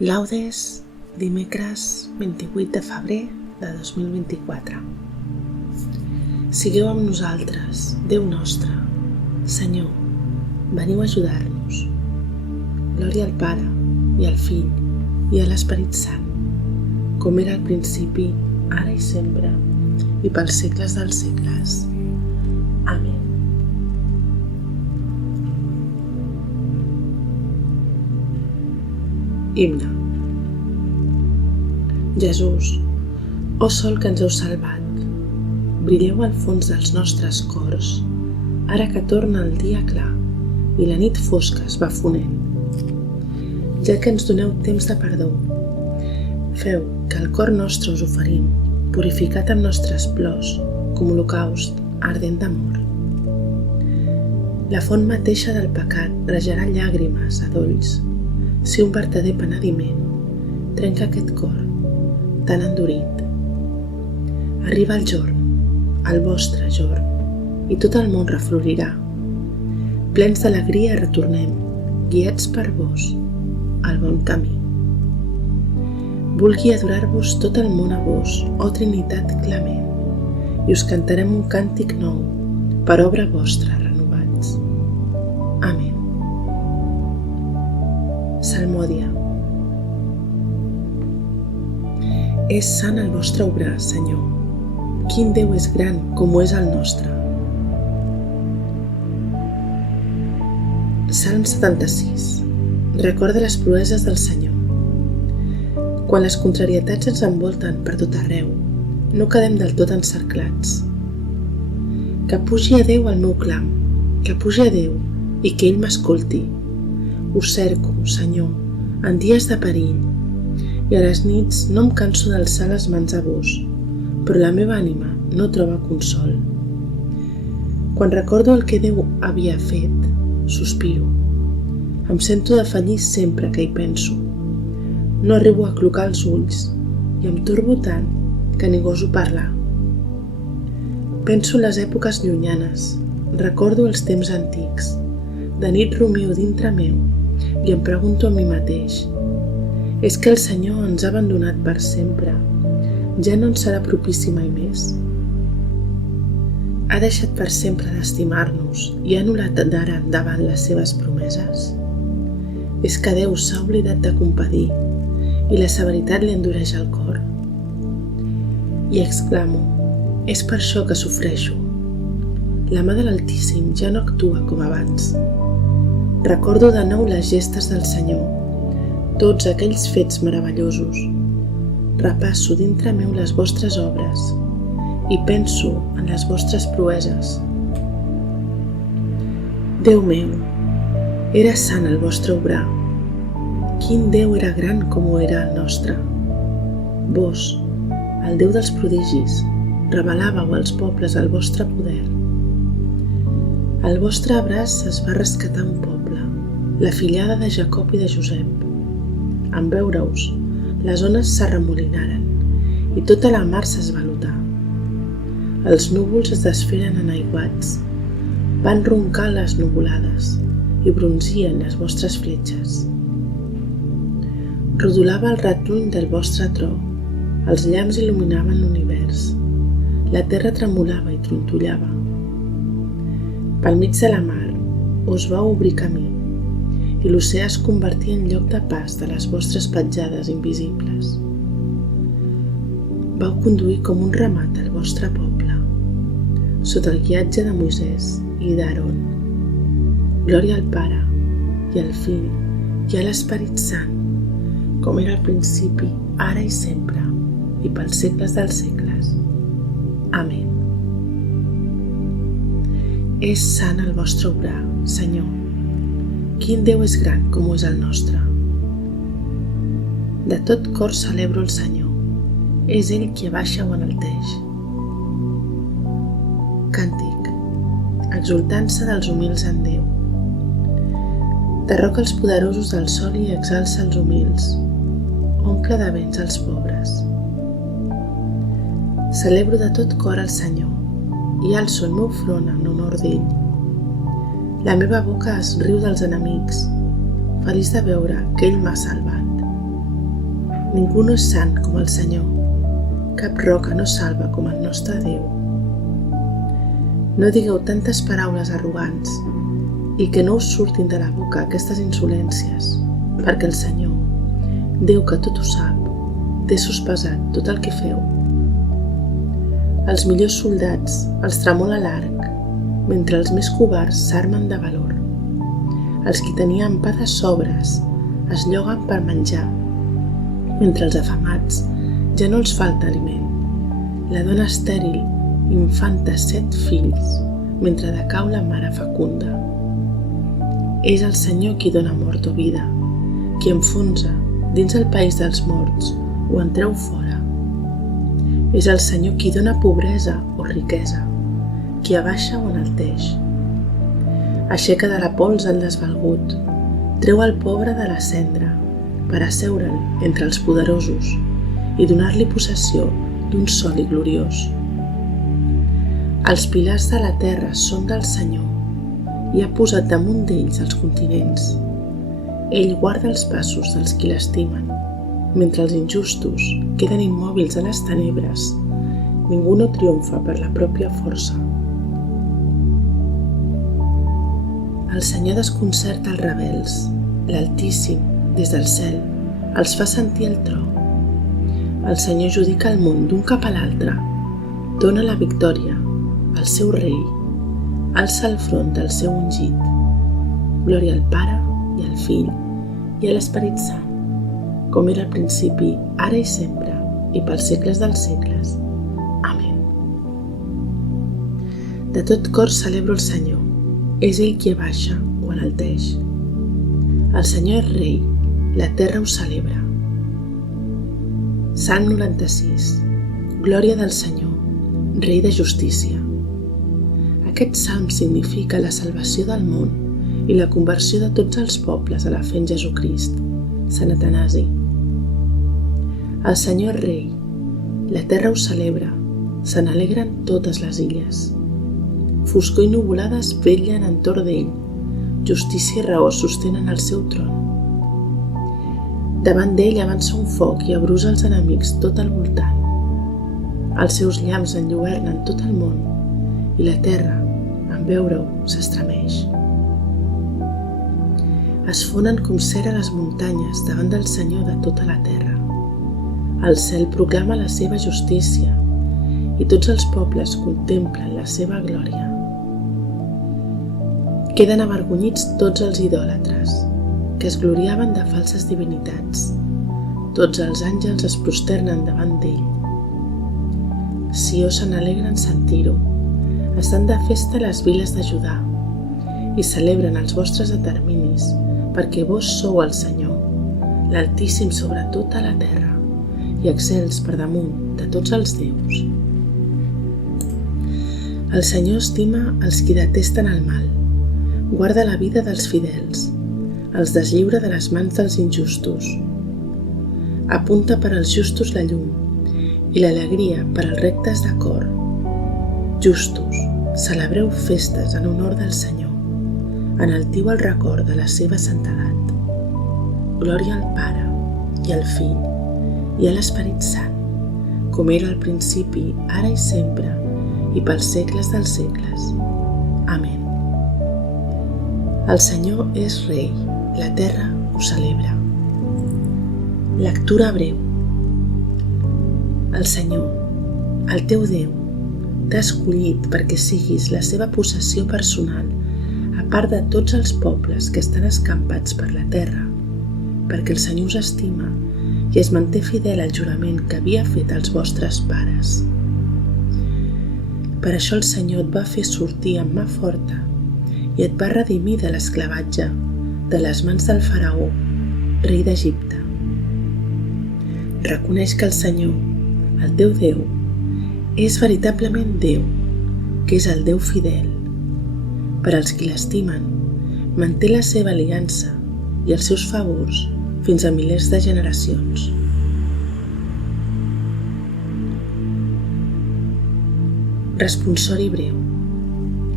Laudes, dimecres 28 de febrer de 2024. Sigueu amb nosaltres, Déu nostre, Senyor, veniu a ajudar-nos. Glòria al Pare, i al Fill, i a l'Esperit Sant, com era al principi, ara i sempre, i pels segles dels segles. Amén. Himne. Jesús, ó sol que ens heu salvat, brilleu al fons dels nostres cors, ara que torna el dia clar i la nit fosca es va fonent. Ja que ens doneu temps de perdó, feu que el cor nostre us oferim, purificat amb nostres plors, com holocaust ardent d'amor. La font mateixa del pecat rajarà llàgrimes a dolls, si un vertader penediment trenca aquest cor tan endurit. Arriba el jorn, el vostre jorn, i tot el món reflorirà. Plens d'alegria retornem, guiats per vos, al bon camí. Vulgui adorar-vos tot el món a vos, ó Trinitat clement, i us cantarem un càntic nou, per obra vostra renovats. Amén. Salmòdia. És sant el vostre obrar, Senyor. Quin Déu és gran com ho és el nostre. Salm 76. Recorda les proeses del Senyor. Quan les contrarietats ens envolten per tot arreu, no quedem del tot encerclats. Que pugi a Déu el meu clam, que pugi a Déu i que ell m'escolti. Us cerco, Senyor, en dies de perill, i a les nits no em canso d'alçar les mans a vos, però la meva ànima no troba consol. Quan recordo el que Déu havia fet, sospiro. Em sento defallir sempre que hi penso. No arribo a aclucar els ulls i em turbo tant que ni goso parlar. Penso en les èpoques llunyanes, recordo els temps antics. De nit rumio dintre meu i em pregunto a mi mateix: és que el Senyor ens ha abandonat per sempre? Ja no ens serà propici mai més? Ha deixat per sempre d'estimar-nos i ha anul·lat d'ara endavant les seves promeses? És que Déu s'ha oblidat de compadir i la severitat li endureix el cor? I exclamo: és per això que sofreixo. La mà de l'Altíssim ja no actua com abans. Recordo de nou les gestes del Senyor, tots aquells fets meravellosos. Repasso dintre meu les vostres obres i penso en les vostres proeses. Déu meu, era sant el vostre obrar. Quin Déu era gran com ho era el nostre. Vos, el Déu dels prodigis, revelàveu als pobles el vostre poder. Al vostre abraç es va rescatar un poble, la fillada de Jacob i de Josep. En veure-us, les ones s'arremolinaren i tota la mar s'esvalutà. Els núvols es desferen en aiguats, van roncar les nuvolades i bronzien les vostres fletxes. Rodolava el ratluny del vostre tro, els llamps il·luminaven l'univers, la terra tremolava i trontollava. Pel mig de la mar us vau obrir camí i l'oceà es convertia en lloc de pas de les vostres petjades invisibles. Vau conduir com un ramat al vostre poble, sota el guiatge de Moisès i d'Aaron. Glòria al Pare, i al Fill, i a l'Esperit Sant, com era al principi, ara i sempre, i pels segles dels segles. Amén. És sant el vostre obrar, Senyor. Quin Déu és gran com ho és el nostre. De tot cor celebro el Senyor. És ell qui abaixa o enalteix. Càntic. Exultança dels humils en Déu. Derroca els poderosos del sol i exalça els humils. Omple de béns els pobres. Celebro de tot cor el Senyor i alço el meu front en honor d'ell. La meva boca es riu dels enemics, feliç de veure que ell m'ha salvat. Ningú no és sant com el Senyor. Cap roca no salva com el nostre Déu. No digueu tantes paraules arrogants i que no us surtin de la boca aquestes insolències, perquè el Senyor, Déu que tot ho sap, té sospesat tot el que feu. Els millors soldats els tremola l'arc, mentre els més covards s'armen de valor. Els qui tenien pa de sobres es lloguen per menjar, mentre els afamats ja no els falta aliment. La dona estèril infanta 7 fills, mentre decau la mare fecunda. És el Senyor qui dona mort o vida, qui enfonsa dins el país dels morts o en treu fora. És el Senyor qui dona pobresa o riquesa, qui abaixa o enalteix. Aixeca de la pols el desvalgut, treu el pobre de la cendra, per asseure'l entre els poderosos i donar-li possessió d'un sòl gloriós. Els pilars de la terra són del Senyor i ha posat damunt d'ells els continents. Ell guarda els passos dels qui l'estimen, mentre els injustos queden immòbils a les tenebres. Ningú no triomfa per la pròpia força. El Senyor desconcerta els rebels, l'Altíssim, des del cel, els fa sentir el tro. El Senyor judica el món d'un cap a l'altre, dona la victòria al seu rei, alça el front del seu ungit. Glòria al Pare i al Fill i a l'Esperit Sant, com era al principi, ara i sempre, i pels segles dels segles. Amén. De tot cor celebro el Senyor, és ell qui abaixa o enalteix. El Senyor és rei, la terra ho celebra. Salm 96. Glòria del Senyor, rei de justícia. Aquest salm significa la salvació del món i la conversió de tots els pobles a la fe en Jesucrist. Sant Atanasi. El Senyor és rei, la terra ho celebra, se n'alegren totes les illes. Foscor i nuvolades vetllen entorn d'ell, justícia i raó sostenen el seu tron. Davant d'ell avança un foc i abrusa els enemics tot al voltant. Els seus llamps enlluernen tot el món i la terra, en veure-ho, s'estremeix. Es fonen com cera les muntanyes davant del Senyor de tota la terra. El cel proclama la seva justícia i tots els pobles contemplen la seva glòria. Queden avergonyits tots els idòlatres, que es gloriaven de falses divinitats. Tots els àngels es prosternen davant d'ell. Sió se n'alegra en sentir-ho. Estan de festa les viles de Judà i celebren els vostres determinis, perquè vos sou el Senyor, l'Altíssim sobre tota la terra i excels per damunt de tots els déus. El Senyor estima els qui detesten el mal, guarda la vida dels fidels, els deslliura de les mans dels injustos. Apunta per als justos la llum i l'alegria per als rectes de cor. Justos, celebreu festes en honor del Senyor, enaltiu el record de la seva santedat. Glòria al Pare i al Fill i a l'Esperit Sant, com era al principi, ara i sempre, i pels segles dels segles. Amén. El Senyor és rei, la terra ho celebra. Lectura breu. El Senyor, el teu Déu, t'ha escollit perquè siguis la seva possessió personal, a part de tots els pobles que estan escampats per la terra, perquè el Senyor us estima i es manté fidel al jurament que havia fet als vostres pares. Per això el Senyor et va fer sortir amb mà forta i et va redimir de l'esclavatge, de les mans del faraó, rei d'Egipte. Reconeix que el Senyor, el teu Déu, és veritablement Déu, que és el Déu fidel. Per als qui l'estimen, manté la seva aliança i els seus favors fins a milers de generacions. Responsori breu.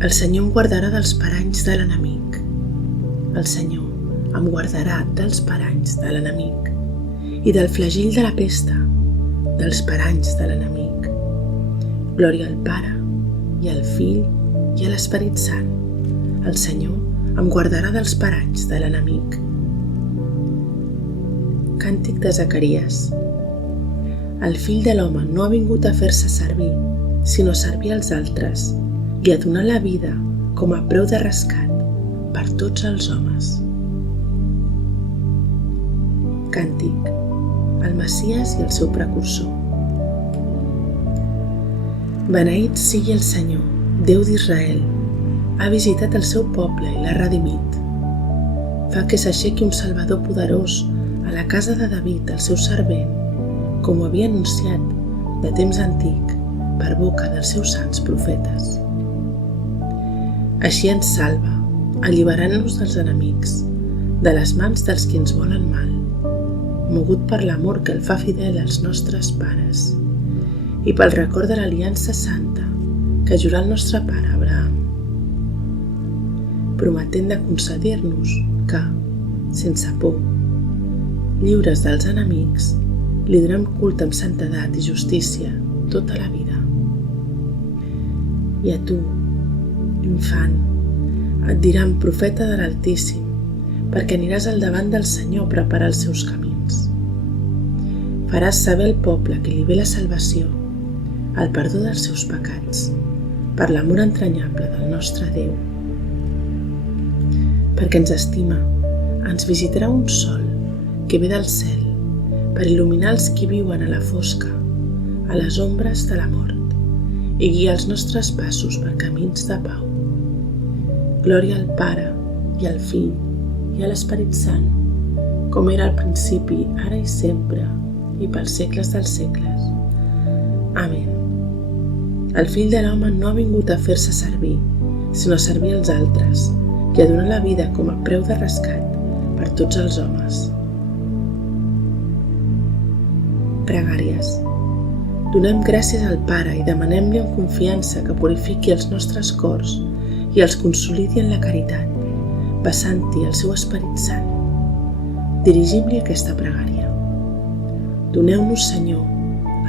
El Senyor em guardarà dels paranys de l'enemic. El Senyor em guardarà dels paranys de l'enemic i del flagill de la pesta, dels paranys de l'enemic. Glòria al Pare, i al Fill, i a l'Esperit Sant. El Senyor em guardarà dels paranys de l'enemic. Càntic de Zacaries. El Fill de l'home no ha vingut a fer-se servir, sinó a servir als altres i a donar la vida com a preu de rescat per tots els homes. Càntic. El Messies i el seu precursor. Beneït sigui el Senyor, Déu d'Israel. Ha visitat el seu poble i l'ha redimit. Fa que s'aixequi un Salvador poderós a la casa de David, el seu servent, com ho havia anunciat de temps antic per boca dels seus sants profetes. Així ens salva, alliberant-nos dels enemics, de les mans dels qui ens volen mal, mogut per l'amor que el fa fidel als nostres pares i pel record de l'aliança santa que jurà el nostre pare Abraham, prometent de concedir-nos que, sense por, lliures dels enemics, li donem culte amb santedat i justícia tota la vida. I a tu, infant, et diran profeta de l'Altíssim, perquè aniràs al davant del Senyor a preparar els seus camins. Faràs saber al poble que li ve la salvació, el perdó dels seus pecats, per l'amor entranyable del nostre Déu. Perquè ens estima, ens visitarà un sol que ve del cel per il·luminar els qui viuen a la fosca, a les ombres de la mort, i guiar els nostres passos per camins de pau. Glòria al Pare, i al Fill, i a l'Esperit Sant, com era al principi, ara i sempre, i pels segles dels segles. Amén. El Fill de l'home no ha vingut a fer-se servir, sinó a servir als altres, i a donar la vida com a preu de rescat per tots els homes. Pregàries. Donem gràcies al Pare i demanem-li amb confiança que purifiqui els nostres cors i els consolidi en la caritat, passant-hi el seu Esperit Sant. Dirigim-li aquesta pregària. Doneu-nos, Senyor,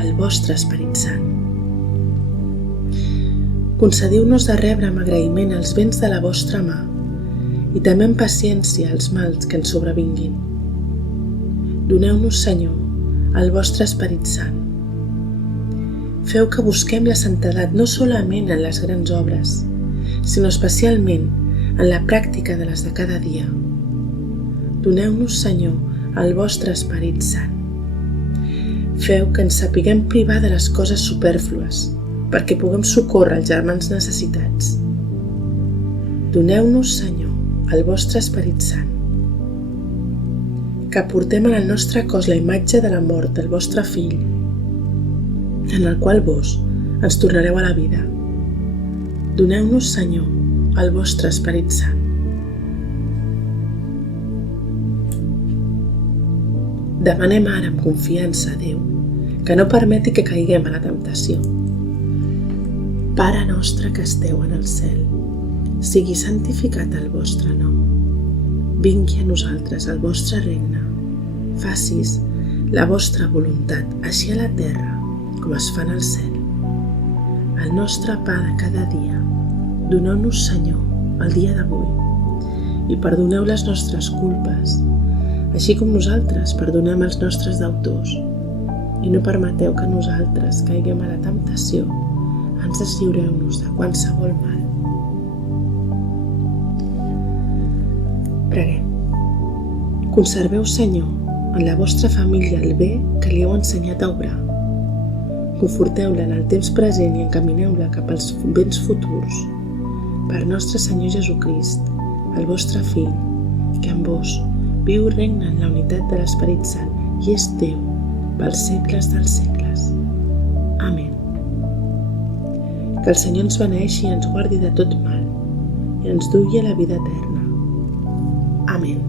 el vostre Esperit Sant. Concediu-nos de rebre amb agraïment els béns de la vostra mà i també amb paciència els mals que ens sobrevinguin. Doneu-nos, Senyor, el vostre Esperit Sant. Feu que busquem la santedat no solament en les grans obres, sinó especialment en la pràctica de les de cada dia. Doneu-nos, Senyor, el vostre Esperit Sant. Feu que ens sapiguem privar de les coses supèrflues, perquè puguem socórrer els germans necessitats. Doneu-nos, Senyor, el vostre Esperit Sant. Que portem en el nostre cos la imatge de la mort del vostre Fill, en el qual vos ens tornareu a la vida. Doneu-nos, Senyor, el vostre Esperit Sant. Demanem ara amb confiança a Déu que no permeti que caiguem a la temptació. Pare nostre que esteu en el cel, sigui santificat el vostre nom. Vingui a nosaltres el vostre regne. Facis la vostra voluntat, així a la terra com es fa en el cel. El nostre pa de cada dia, doneu-nos, Senyor, el dia d'avui, i perdoneu les nostres culpes, així com nosaltres perdonem els nostres deutors, i no permeteu que nosaltres caiguem a la temptació, ans deslliureu-nos de qualsevol mal. Preguem. Conserveu, Senyor, en la vostra família el bé que li heu ensenyat a obrar. Conforteu-la en el temps present i encamineu-la cap als béns futurs. Per nostre Senyor Jesucrist, el vostre Fill, que amb vos viu i regna en la unitat de l'Esperit Sant i és Déu pels segles dels segles. Amén. Que el Senyor ens beneeixi i ens guardi de tot mal i ens dugui a la vida eterna. Amén.